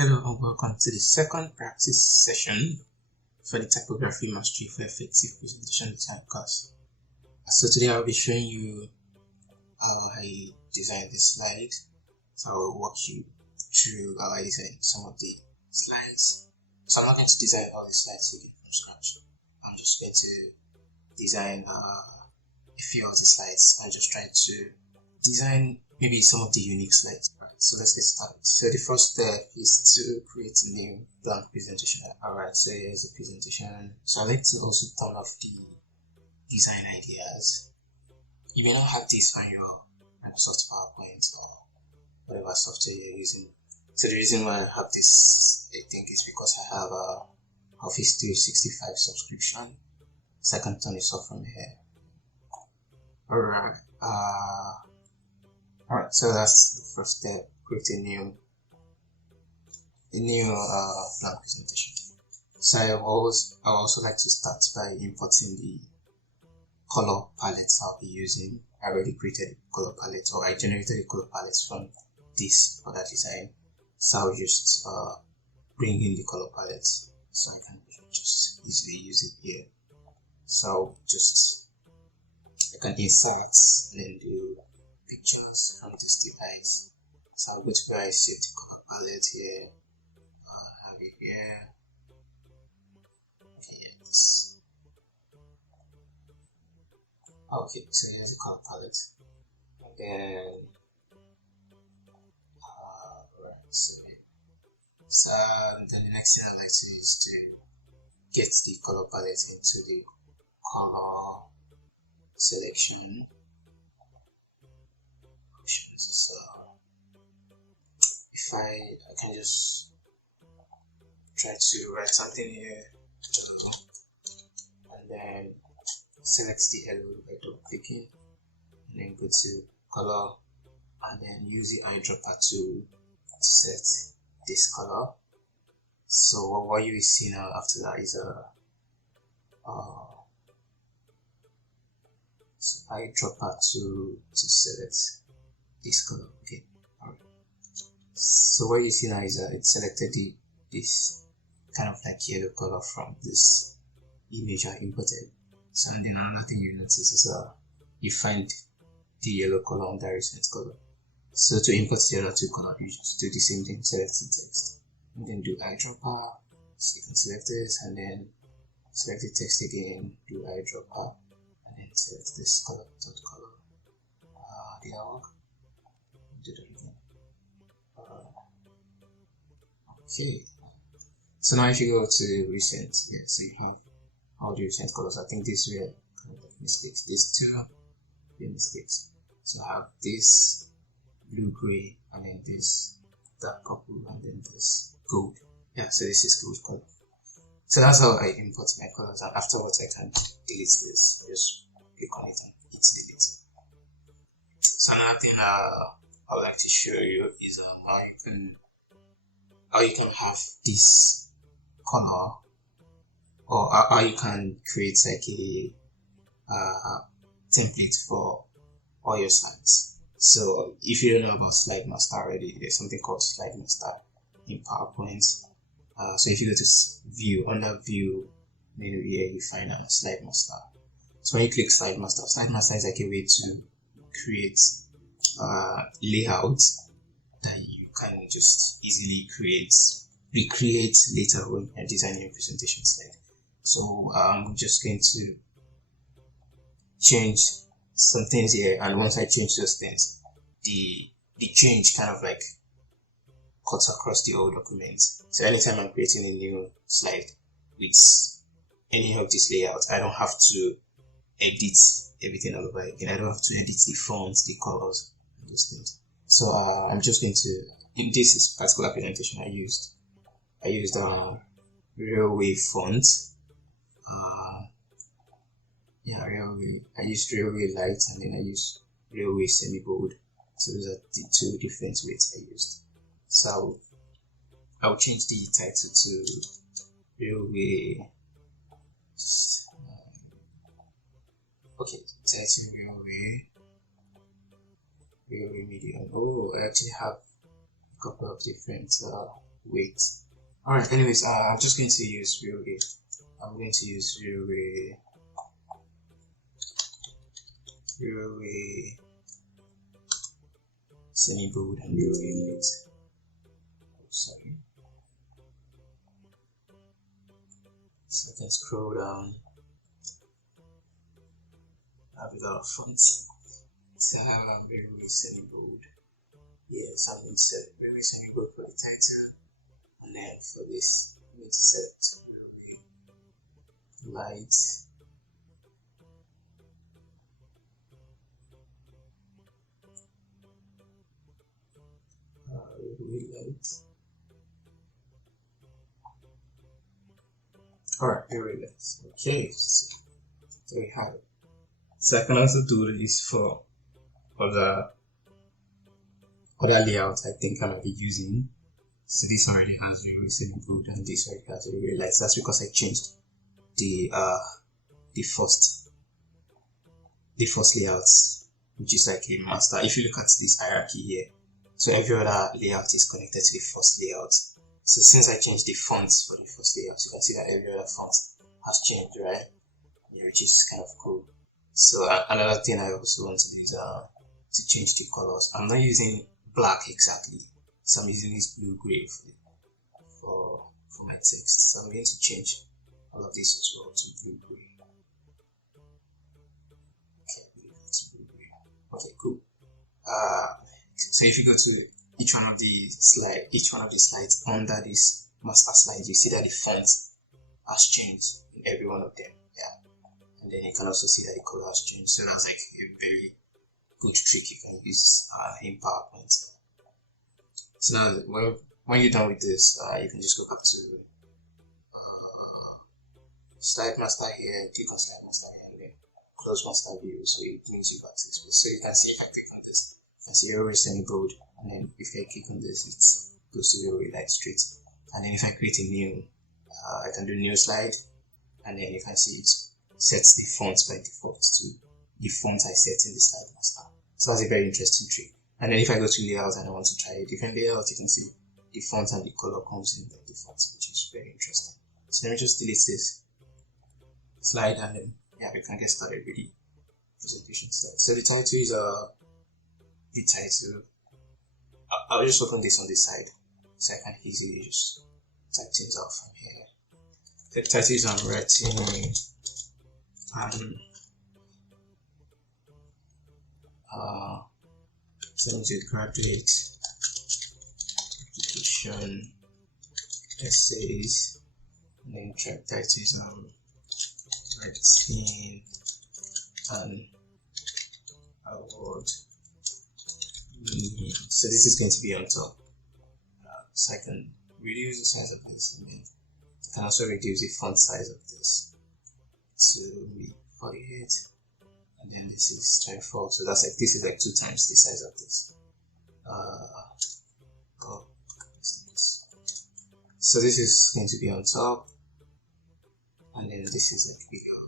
Hello and welcome to the second practice session for the typography mastery for effective presentation design course. So today I'll be showing you how I designed this slide. So I will walk you through how I designed some of the slides. So I'm not going to design all the slides again from scratch. I'm just going to design a few of the slides. I'm just trying to design maybe some of the unique slides. Right, so let's get started. So the first step is to create a new blank presentation. Alright, so here's the presentation. So I like to also turn off the design ideas. You may not have this on your Microsoft PowerPoint or whatever software you're using. So the reason why I have this, I think, is because I have a Office 365 subscription. So I can turn this off from here. Alright, so that's the first step. Create a new blank presentation. So I also like to start by importing the color palettes I'll be using. I already created a color palette, or I generated a color palette from this other design. So I'll just bring in the color palette so I can just easily use it here. So I can insert and then do pictures from this device. So I'll go to where I saved the color palette here. Have it here. Okay, yes. Okay, so here's the color palette. And then so then the next thing I like to do is to get the color palette into the color selection options. So if I can just try to write something here, and then select the hello by double clicking, and then go to color, and then use the eyedropper to set this color. So what you will see now after that is so eyedropper to select this color. Okay, alright. So what you see now is it selected this kind of like yellow color from this image I imported. So and then another thing you notice is you find the yellow color on the recent color. So to import the other two colors, you just do the same thing, select the text, and then do eyedropper. So you can select this, and then select the text again, do eyedropper, and then select this color, dot color. Did that work? Do that again. Okay. So now if you go to recent, yeah, so you have all the recent colors. I think these were kind of like mistakes. These two were mistakes. So I have this blue gray, and then this dark purple, and then this gold. Yeah, so this is gold color. So that's how I import my colors, and afterwards I can delete this. Just click on it and hit delete. So another thing I would like to show you is how you can have this color, or how you can create like a template for all your slides. So if you don't know about Slide Master already, there's something called Slide Master in PowerPoint. So if you go to View, under View menu here, you find Slide Master. So when you click Slide Master is like a way to create layouts that you can just easily recreate later when you're designing your presentation slide. So I'm just going to change some things here, and once I change those things, the change kind of like cuts across the whole document. So anytime I'm creating a new slide with any of these layouts, I don't have to edit everything all over again. I don't have to edit the fonts, the colors, and those things. So I'm just going to, in this particular presentation, I used Railway font. Yeah, Railway. I used Railway light, and then I used Railway semi-bold. So those are the two different weights I used. So I'll change the title to Railway. Okay, title Railway medium. Oh, I actually have a couple of different wait. Alright, anyways, I'm just going to use Railway. I'm going to use Railway semi-bold and Railway lit. Oh, sorry. So I can scroll down. I have a lot of fonts. So I have Railway semi-bold. Yes, I'm going to set Railway semi-bold for the title. And then for this, I'm going to set Railway light. Railway light. Alright, Railway light. Okay, so there we have it. So I can also do this for other layout I think I might be using. So this already has Railway semi-bold and this already has Railway light. So that's because I changed the first layout, which is like a master. If you look at this hierarchy here, so every other layout is connected to the first layout. So since I changed the fonts for the first layout, you can see that every other font has changed, right? Yeah, which is kind of cool. So another thing I also want to do is to change the colors. I'm not using black exactly, so I'm using this blue gray for my text. So I'm going to change all of this as well to blue gray. Okay, cool. So if you go to each one of the slides under this master slide, you see that the font has changed in every one of them. Yeah, and then you can also see that the color has changed. So that's like a very good trick you can use in PowerPoint. So now, when you're done with this, you can just go back to slide master here, click on slide master here, and then close master view. So it brings you back to this place. So you can see if I click on this, you can see Railway semi-bold, and then if I click on this, it goes to Railway light straight. And then if I create a new, I can do new slide, and then you can see it sets the fonts by default to the font I set in the slide master. So that's a very interesting trick. And then if I go to layout and I want to try a different layout, you can see the font and the color comes in by default, which is very interesting. So let me just delete this slide, and then yeah, we can get started with the presentation slide. So the title is the title. I'll just open this on this side so I can easily just type things out from here. The title is I'm writing to graduate application essays, and then track titles writing an award. So this is going to be on top. So I can reduce the size of this, and then I can also reduce the font size of this to maybe 48, and then this is 24. So that's like, this is like 2 times the size of this. So this is going to be on top, and then this is like bigger.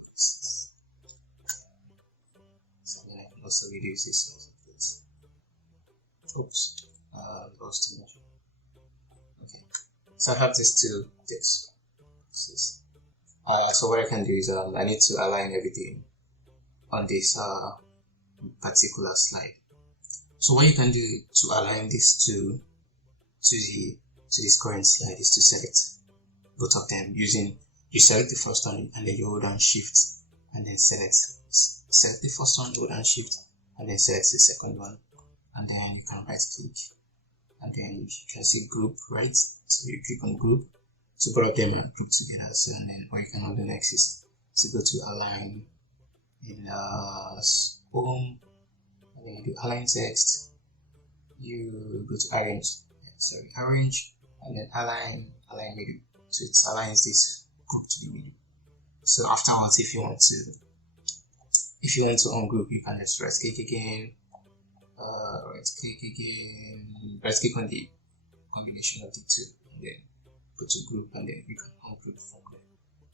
So then I can also reduce the size of this. Oops, lost too much. Okay, so I have these 2 text boxes. So what I can do is I need to align everything on this particular slide. So what you can do to align this to this current slide is to select both of them using, you select the first one and then you hold down shift and then select the first one, hold down shift and then select the second one, and then you can right click and then you can see group, right? So you click on group, so both of them are grouped together. So and then what you can do next is to go to align in home, and then you do align text, you go to arrange, arrange, and then align middle. So it aligns this group to the middle. So afterwards, if you want to ungroup, you can just right click again, right click on the combination of the 2, and then go to group, and then you can ungroup from there.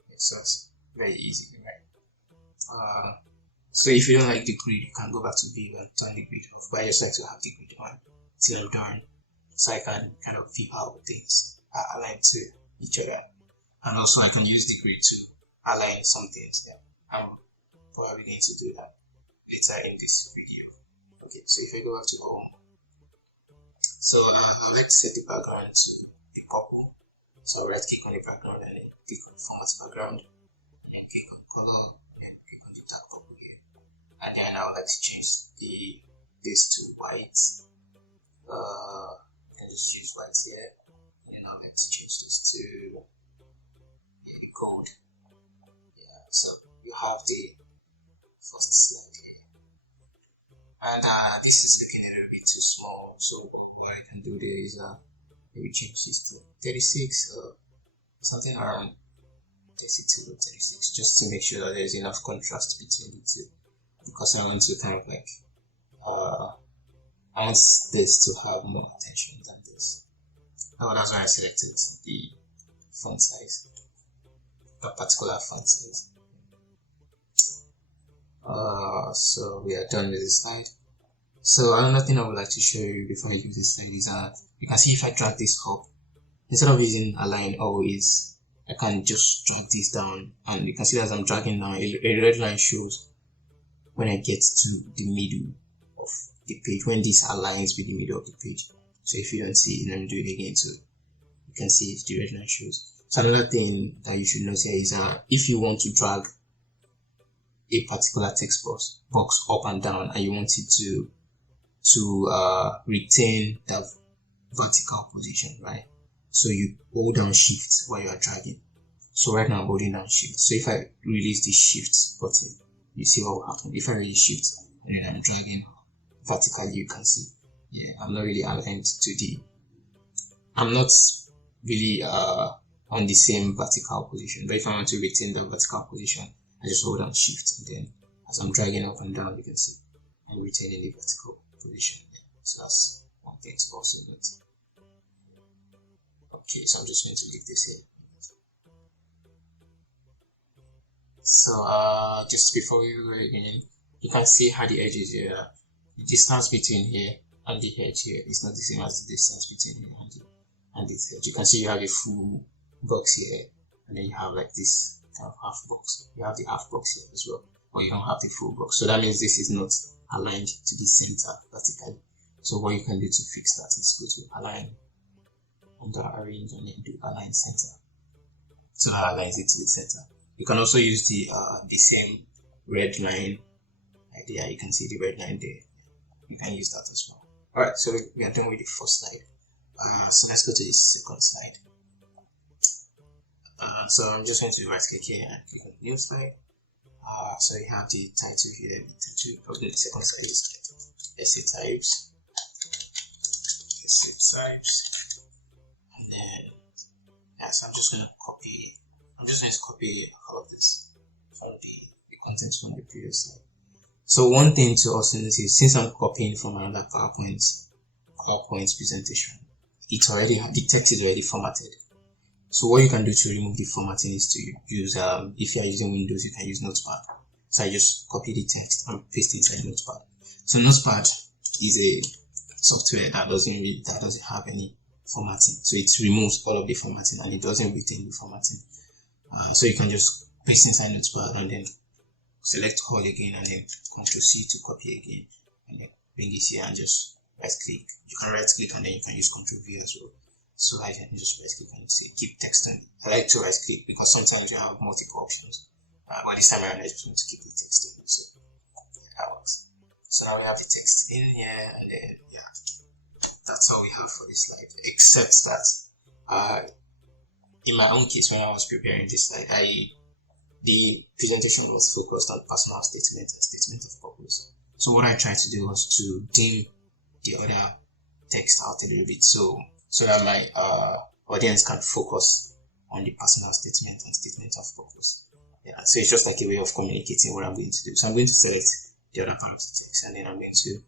Yeah, so it's very easy, right? So if you don't like the grid, you can go back to view and turn the grid off, but I just like to have the grid on till I'm done, so I can kind of view out things. are aligned to each other. And also I can use the grid to align some things there. I'm probably going to do that later in this video. Okay, so if I go back to home, so I like to set the background to be purple. So I'll right click on the background and then click on format background, and then click on color, and then click on the dark purple here. And then I would like to change this to white. I can just choose white here, and then I would like to change this to the gold. Yeah, so you have the first slide here, and this is looking a little bit too small. So what I can do there is maybe change this to 36 or something around 32 or 36, just to make sure that there's enough contrast between the two, because I want to kind of like I want this to have more attention than this. Oh, that's why I selected the font size, that particular font size. So we are done with this slide. So another thing I would like to show you before I use this slide is you can see if I drag this up, instead of using align always, I can just drag this down, and you can see that as I'm dragging down, a red line shows when I get to the middle of the page, when this aligns with the middle of the page. So if you don't see it, let me do it again so you can see the red line shows. So another thing that you should note here is if you want to drag a particular text box up and down, and you want it to retain that vertical position, right? So you hold down shift while you are dragging. So right now I'm holding down shift. So if I release the shift button, you see what will happen. If I release shift and then I'm dragging vertically, you can see, yeah, I'm not really aligned to I'm not really on the same vertical position. But if I want to retain the vertical position, I just hold down shift, and then as I'm dragging up and down, you can see I'm retaining the vertical position. Yeah. So that's one thing to also note. Okay, so I'm just going to leave this here. So just before we go again, you can see how the edges here, the distance between here and the edge here is not the same as the distance between here and this edge. You can see you have a full box here, and then you have like this kind of half box. You have the half box here as well, but you don't have the full box. So that means this is not aligned to the center vertically. So what you can do to fix that is go to align, under arrange, and then do align center. So that aligns it to the center. You can also use the same red line idea. You can see the red line there. You can use that as well. Alright, so we are done with the first slide. So let's go to the second slide. So I'm just going to right click here and click on new slide. So you have the title here. The title of the second slide is essay types. Essay types. And then so I'm just going to copy all of this from the content from the previous slide. So one thing to also notice, since I'm copying from another PowerPoint presentation, the text is already formatted. So what you can do to remove the formatting is to use, if you are using Windows, you can use Notepad. So I just copy the text and paste it inside Notepad. So Notepad is a software that doesn't have any formatting. So it removes all of the formatting and it doesn't retain the formatting. So you can just paste inside Notepad and then select all again, and then Ctrl C to copy again, and then bring it here and just right click. You can right click and then you can use Ctrl V as well. So I can just right click and say keep text on. I like to right click because sometimes you have multiple options, but this time around I just want to keep the text in. So that works. So now we have the text in here, and then yeah, that's all we have for this slide. Except that in my own case, when I was preparing this slide, the presentation was focused on personal statement and statement of purpose. So what I tried to do was to dim the other text out a little bit, so that my audience can focus on the personal statement and statement of purpose. Yeah, so it's just like a way of communicating what I'm going to do. So I'm going to select the other part of the text, and then I'm going to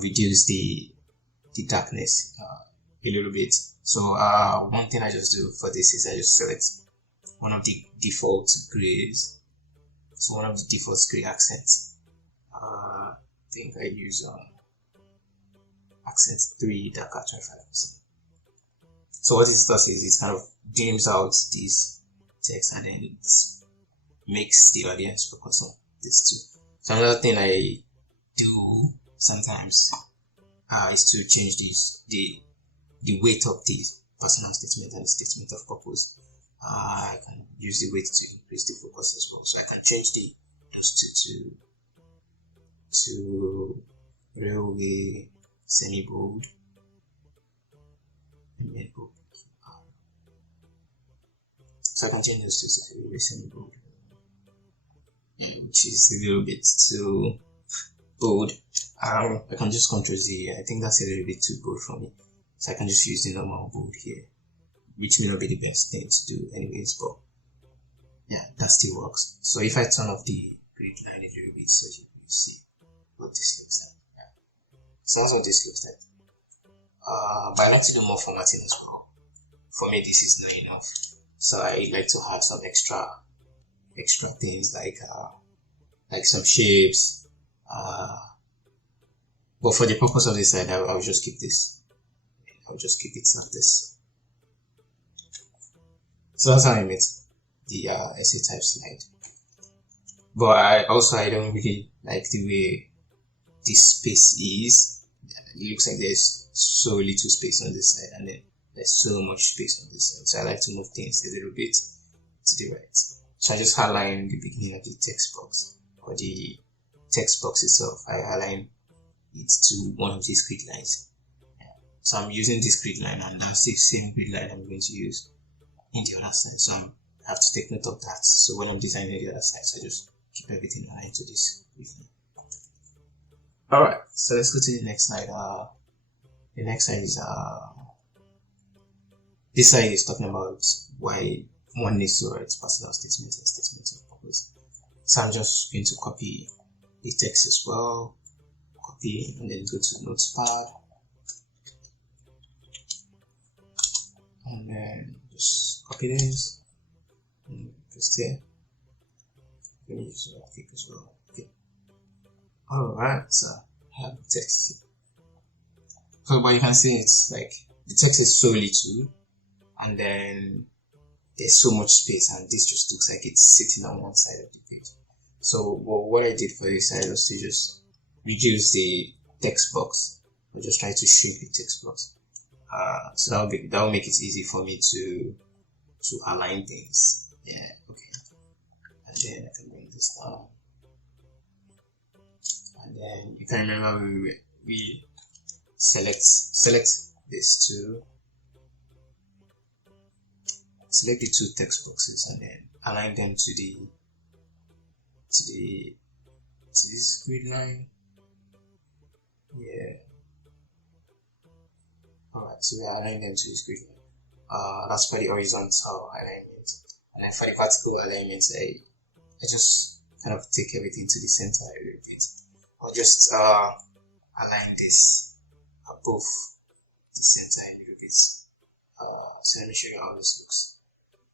reduce the darkness a little bit. So one thing I just do for this is I just select one of the default grays. So one of the default gray accents. I think I use accent 3 darker 25%. So what it does is it kind of dims out this text and then it makes the audience focus on this too. So another thing I do sometimes is to change the weight of the personal statement and the statement of purpose. I can use the weight to increase the focus as well. So I can change those two to railway, semi-bold, and then bold. So I can change those two to railway, semi-bold, which is a little bit too bold. I can just Ctrl Z. I think that's a little bit too bold for me. So I can just use the normal bold here, which may not be the best thing to do anyways, but yeah, that still works. So if I turn off the grid line a little bit so you can see what this looks like. Yeah. So that's what this looks like. But I like to do more formatting as well. For me, this is not enough. So I like to add some extra things like some shapes. But for the purpose of this slide, I'll just keep this. I'll just keep it like this. So that's how I made the essay type slide. But I don't really like the way this space is. It looks like there's so little space on this side and then there's so much space on this side. So I like to move things a little bit to the right. So I just align the beginning of the text box, or the text box itself. I align it to one of these grid lines. Yeah. So I'm using this grid line, and that's the same grid line I'm going to use in the other side. So I have to take note of that. So when I'm designing the other side, so I just keep everything aligned to this grid line. Alright, so let's go to the next slide. The next slide is this slide is talking about why one needs to write personal statements and statements of purpose. So I'm just going to copy the text as well, copy, and then go to Notepad, and then just copy this and paste here. Let me use the click as well. Okay. Alright, so I have the text. So what you can see, it's like the text is so little, and then there's so much space, and this just looks like it's sitting on one side of the page. So what I did for this side was to just reduce the text box, or just try to shrink the text box. So that will make it easy for me to align things. Yeah, okay. And then I can bring this down. And then you can remember we select this to select the two text boxes and then align them to this grid line. Yeah. Alright, so we align them to this grid line. That's for the horizontal alignment. And then for the vertical alignment, I just kind of take everything to the center a little bit. Or just align this above the center a little bit. So let me show you how this looks.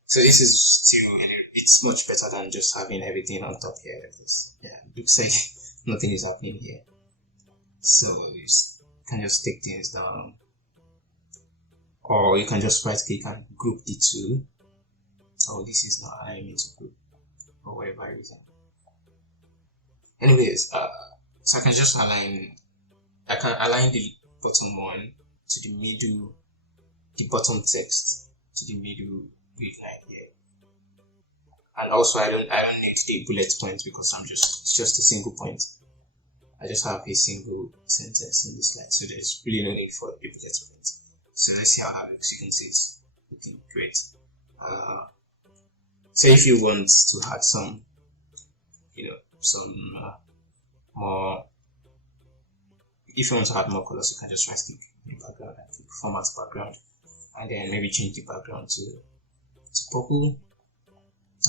So this is still, it's much better than just having everything on top here like this. Yeah, it looks like nothing is happening here. So you can just take things down, or you can just right click and group the two. Oh, this is not allowing me to group for whatever reason. Anyways, so I can just align the bottom one to the middle, the bottom text to the middle grid line here. And also I don't need the bullet points because it's just a single point. I just have a single sentence in this slide, so there's really no need for a bullet point. So let's see how that looks. You can see it's looking great. So if you want to add some, more, if you want to add more colors, you can just right click the background and click format background, and then maybe change the background to purple,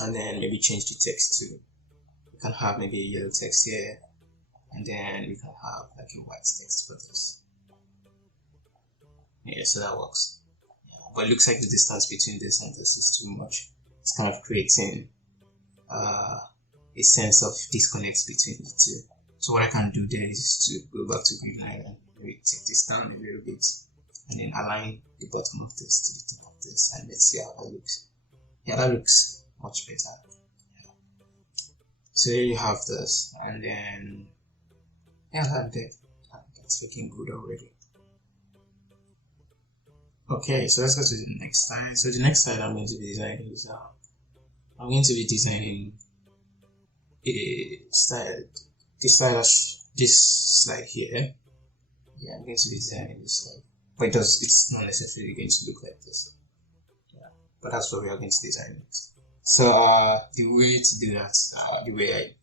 and then maybe change the text to, you can have maybe a yellow text here, and then you can have like a white text for this. Yeah, so that works. Yeah, but it looks like the distance between this and this is too much. It's kind of creating a sense of disconnect between the two. So what I can do there is to go back to grid line and maybe take this down a little bit, and then align the bottom of this to the top of this, and let's see how that looks. Yeah, that looks much better. Yeah. So here you have this, and then yeah, that's looking good already. Okay, so let's go to the next slide. So the next slide I'm going to be designing is I'm going to be designing a style. This slide here. Yeah, I'm going to be designing this slide, but it's not necessarily going to look like this. Yeah, but that's what we are going to design next. So the way to do that, the way I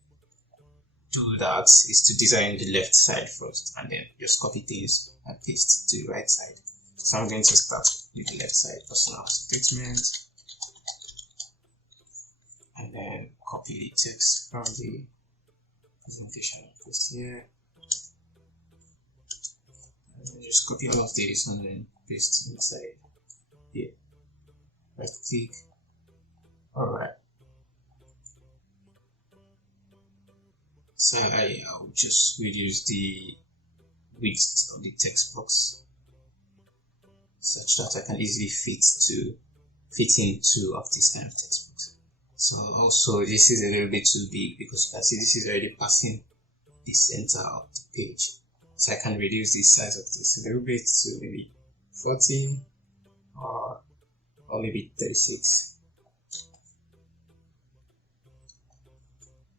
do that is to design the left side first, and then just copy things and paste to the right side. So I'm going to start with the left side, personal statement, and then copy the text from the presentation, paste here, and then just copy all of these and then paste inside here. Right click. Alright. So I'll just reduce the width of the text box such that I can easily fit in two of this kind of text box. So also this is a little bit too big, because you can see this is already passing the center of the page. So I can reduce the size of this a little bit to maybe 14 or maybe 36.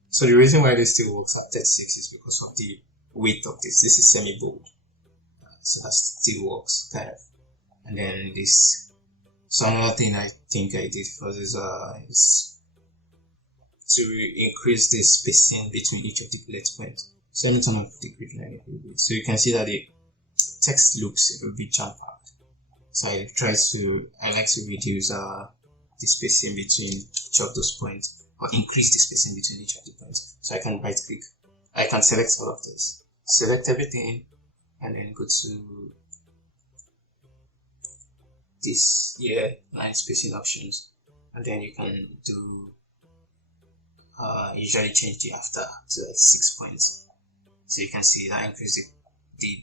So the reason why this still works at 36 is because of the width of this. This is semi-bold, so that still works kind of. And then this, so another thing I think I did first is to increase the spacing between each of the bullet points. So let me turn off the grid line a little bit. So you can see that the text looks a little bit jam-packed. So I like to reduce the spacing between each of those points, or increase the spacing between each of the points. So I can right click, I can select all of this, select everything, and then go to this here, line spacing options, and then you can do usually change the after to like 6 points. So you can see that increase the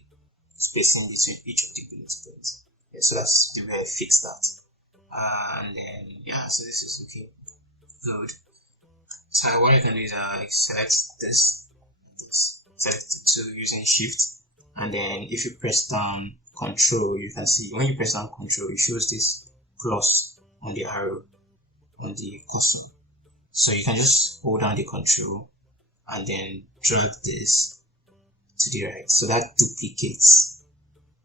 spacing between each of the bullet points. Yeah, so that's the way I fix that. And then yeah, so this is looking good. So what I can do is select this, select the two using shift, and then if you press down control, you can see when you press down control, it shows this plus on the arrow on the cursor. So you can just hold down the control and then drag this to the right, so that duplicates.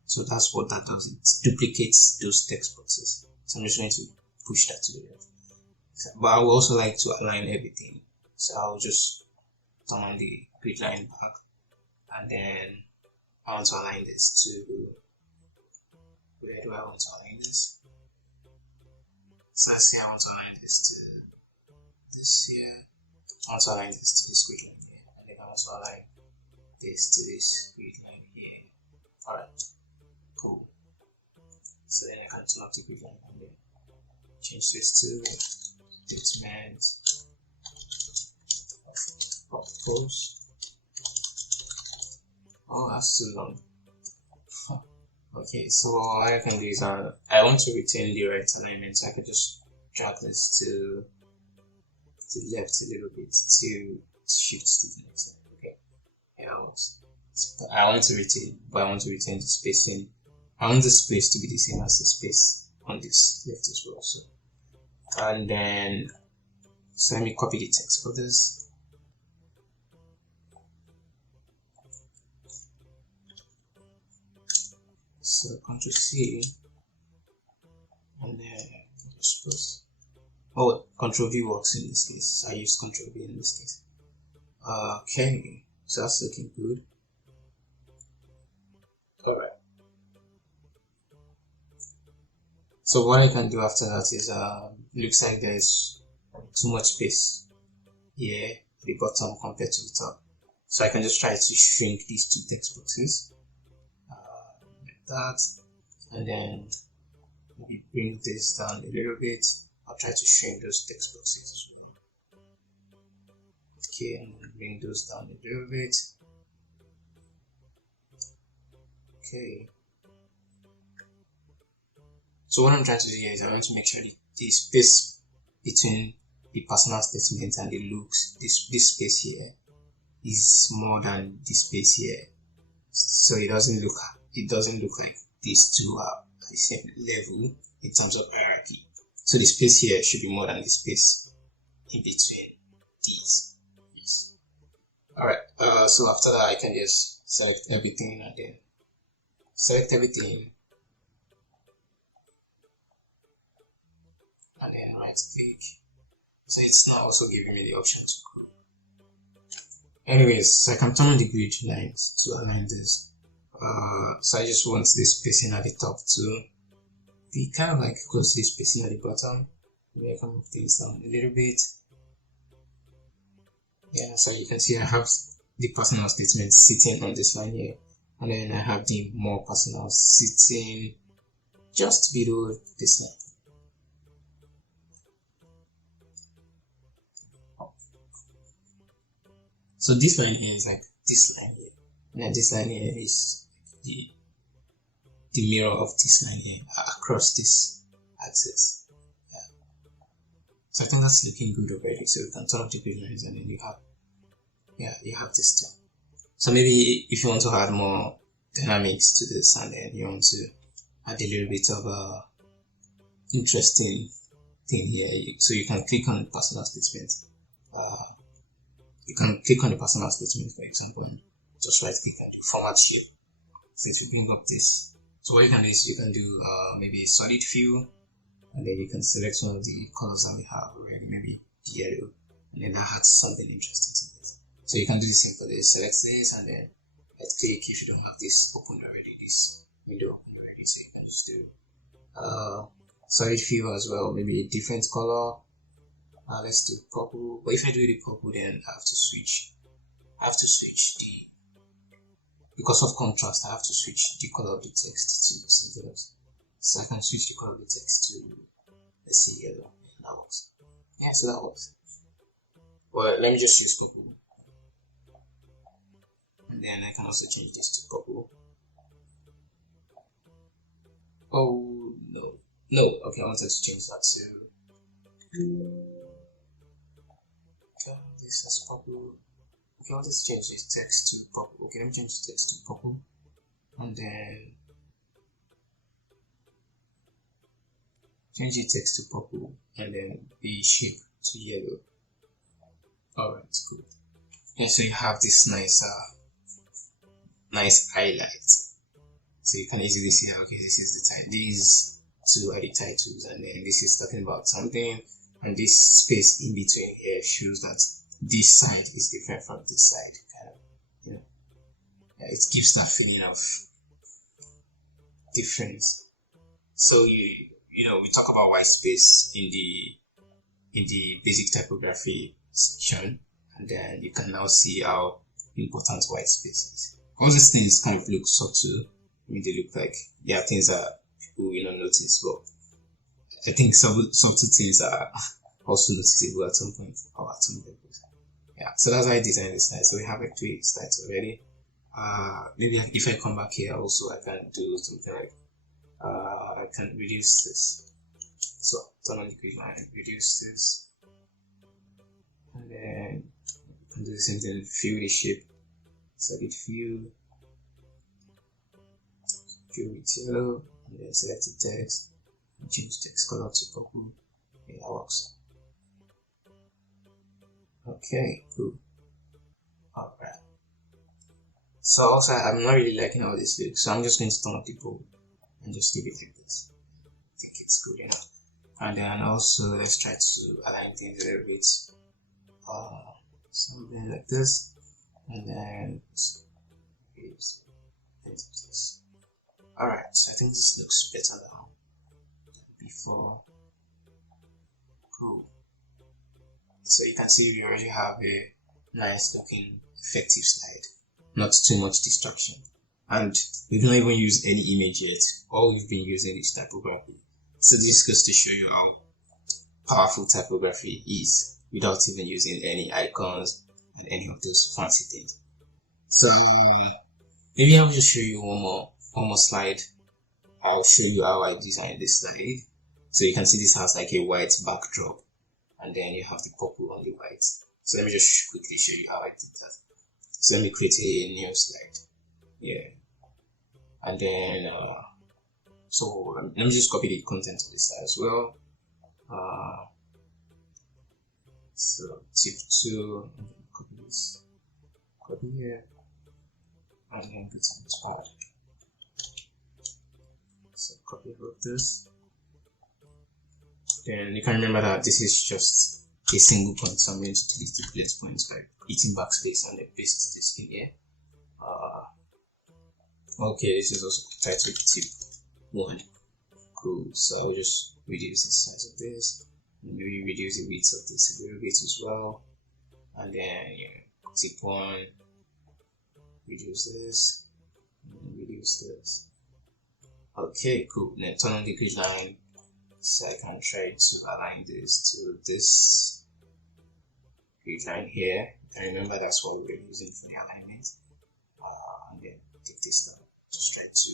So that's what that does, it duplicates those text boxes. So I'm just going to push that to the right. But I would also like to align everything, so I'll just turn on the grid line back, and then I want to align this to, where do I want to align this? So let's say I want to align this to this here, I want to align this to this grid line here, and then I want to align this to this grid line here. Alright, cool. So then I can turn off the grid line and then change this to statement of purpose. Oh, that's too long. Okay, so what I can do is I want to retain the right alignment, so I can just drag this to the left a little bit to shift to the next side. Okay, yeah, I want to retain the spacing. I want the space to be the same as the space on this left as well. So, and then so let me copy the text for this. So Ctrl C, and then just close. Oh, Ctrl V works in this case. I use Ctrl V in this case. Okay, so that's looking good. Alright. So what I can do after that is looks like there's too much space here at the bottom compared to the top. So I can just try to shrink these two text boxes like that, and then maybe bring this down a little bit. I'll try to shrink those text boxes as well. Okay, and then bring those down a little bit. Okay. So what I'm trying to do here is I want to make sure the space between the personal statement and the looks, this space here is more than the space here. So it doesn't look like these two are at the same level in terms of hierarchy. So the space here should be more than the space in between these. Yes. Alright, so after that I can just select everything and then select everything and then right click. So it's now also giving me the option to group. Anyways, so I can turn on the grid lines to align this. So I just want this spacing at the top to be kind of like closely spacing at the bottom. Maybe I can move things down a little bit. Yeah, so you can see I have the personal statement sitting on this line here, and then I have the more personal sitting just below this line. So this line here is like this line here, and then this line here is the mirror of this line here across this axis. Yeah. So I think that's looking good already. So we can turn off the grid lines and then you have this too. So maybe if you want to add more dynamics to this and then you want to add a little bit of a interesting thing here, so you can click on personal statement. You can click on the personal statement, for example, and just right click and do format shape. So if you bring up this, so what you can do is you can do maybe a solid fill, and then you can select one of the colors that we have already, maybe the yellow, and then that adds something interesting to this. So you can do the same for this. Select this and then right click if you don't have this open already, this window open already. So you can just do solid fill as well, maybe a different color. Let's do purple. But if I do the purple, then I have to switch the, because of contrast, I have to switch the color of the text to something else. So I can switch the color of the text to, let's say, yellow. And that works. Yeah, so that works. Well, let me just use purple. And then I can also change this to purple. Oh, no. No, okay, I wanted to change that to this as purple. Okay, I wanted to change this text to purple. Okay, let me change the text to purple. And then change the text to purple and then the shape to yellow. Alright, good. And so you have this nice highlight. So you can easily see, okay, this is the title. These two are the titles, and then this is talking about something, and this space in between here shows that this side is different from this side, kind of, you know. Yeah, it gives that feeling of difference. So you know, we talk about white space in the basic typography section, and then you can now see how important white space is. All these things kind of look subtle. I mean, they look like they are things that people will not notice, but I think subtle things are also noticeable at some point or at some levels. Yeah, so that's how I designed this slide. So we have like 3 slides already. Maybe if I come back here also, I can do something like I can reduce this. So turn on the grid line, reduce this, and then you can do the same thing. Fill the shape, solid fill with yellow, and then select the text and change text color to purple. Yeah, that works. Okay, cool. Alright. So also I'm not really liking how this looks, so I'm just going to turn off the bold and just leave it like this. I think it's good enough. And then also let's try to align things a little bit. Something like this, and then this. Alright, so I think this looks better now than before. Cool. So you can see we already have a nice looking effective slide, not too much distraction, and we've not even used any image yet. All we've been using is typography. So this goes to show you how powerful typography is without even using any icons and any of those fancy things. So maybe I will just show you one more slide, I'll show you how I designed this slide. So you can see this has like a white backdrop, and then you have the purple on the white. So let me just quickly show you how I did that. So let me create a new slide. Yeah, and then so let me just copy the content of this slide as well. So tip 2, and then copy this, copy here, and then put on this pad. So copy all of this. Then you can remember that this is just a single point, so I'm going to delete the bullet points by hitting backspace and then paste this in here. Okay, this is also titled tip 1. Cool. So I'll just reduce the size of this, and maybe reduce the width of this a little bit as well. And then tip 1, reduce this, and reduce this. Okay, cool. Then turn on the grid line, so I can try to align this to this grid line here. And remember, that's what we're using for the alignment. And then take this down. Just try to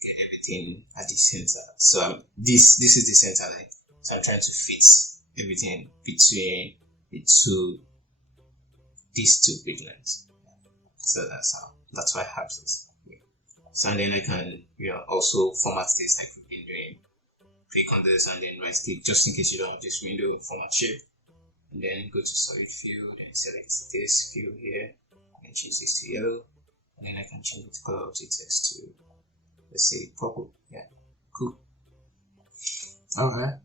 get everything at the center. So this is the center line. So I'm trying to fit everything between these two grid lines. So that's why I have this. So and then I can also format this like we've been doing. Click on this and then right click, just in case you don't have this window, format shape, and then go to solid fill, then select this fill here, and change this to yellow, and then I can change the color of the text to, let's say, purple. Yeah, cool. Alright,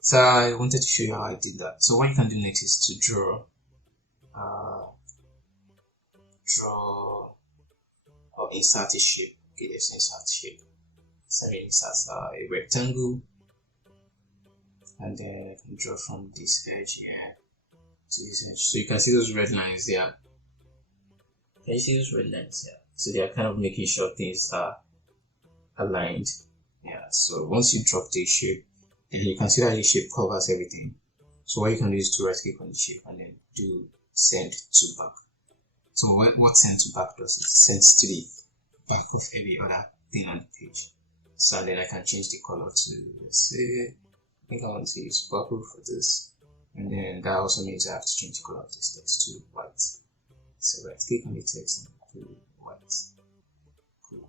so I wanted to show you how I did that. So what you can do next is to draw or insert a shape. Okay, let's insert shape. So I insert a rectangle, and then I can draw from this edge here to this edge. So you can see those red lines there. Can you see those red lines there? So they are kind of making sure things are aligned. Yeah, so once you drop the shape, and you can see that the shape covers everything. So what you can do is to right click on the shape and then do send to back. So what send to back does is sends to the back of every other thing on the page. So then I can change the color to, let's say, I think I want to use purple for this, and then that also means I have to change the color of this text to white. So right click on the text and do white. Cool.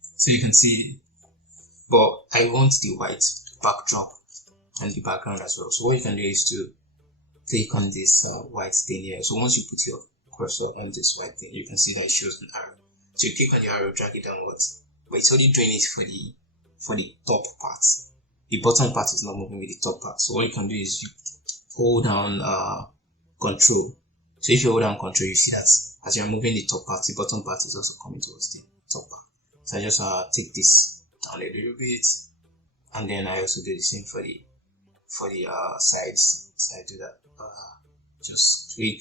So you can see, but I want the white backdrop and the background as well. So what you can do is to click on this white thing here. So once you put your cursor on this white thing, you can see that it shows an arrow. So you click on the arrow, drag it downwards, but it's only doing it for the top part. The bottom part is not moving with the top part. So what you can do is you hold down control. So if you hold down control, you see that as you're moving the top part, the bottom part is also coming towards the top part. So I just take this down a little bit, and then I also do the same for the sides. So I do that. Just click,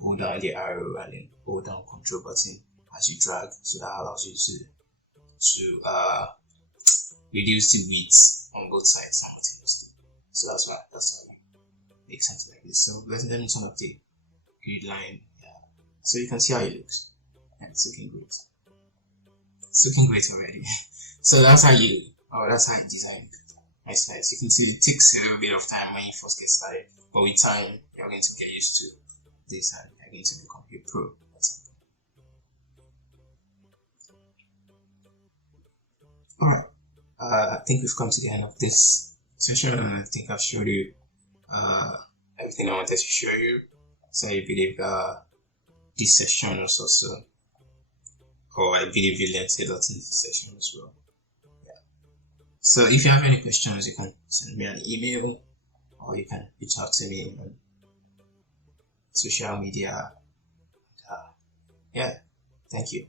hold down the arrow, and then hold down control button as you drag. So that allows you to reduce the width on both sides simultaneously. So that's how you make something like this. So let me turn up the grid line. Yeah. So you can see how it looks, and it's looking great. It's looking great already. So that's how you design my slides. You can see it takes a little bit of time when you first get started, but with time you're going to get used to this and you're going to become a pro or something. Alright, I think we've come to the end of this session, and I think I've showed you everything I wanted to show you. So I believe this session was also, or I believe you learned a lot in this session as well. Yeah. So if you have any questions, you can send me an email, or you can reach out to me on social media. Yeah, thank you.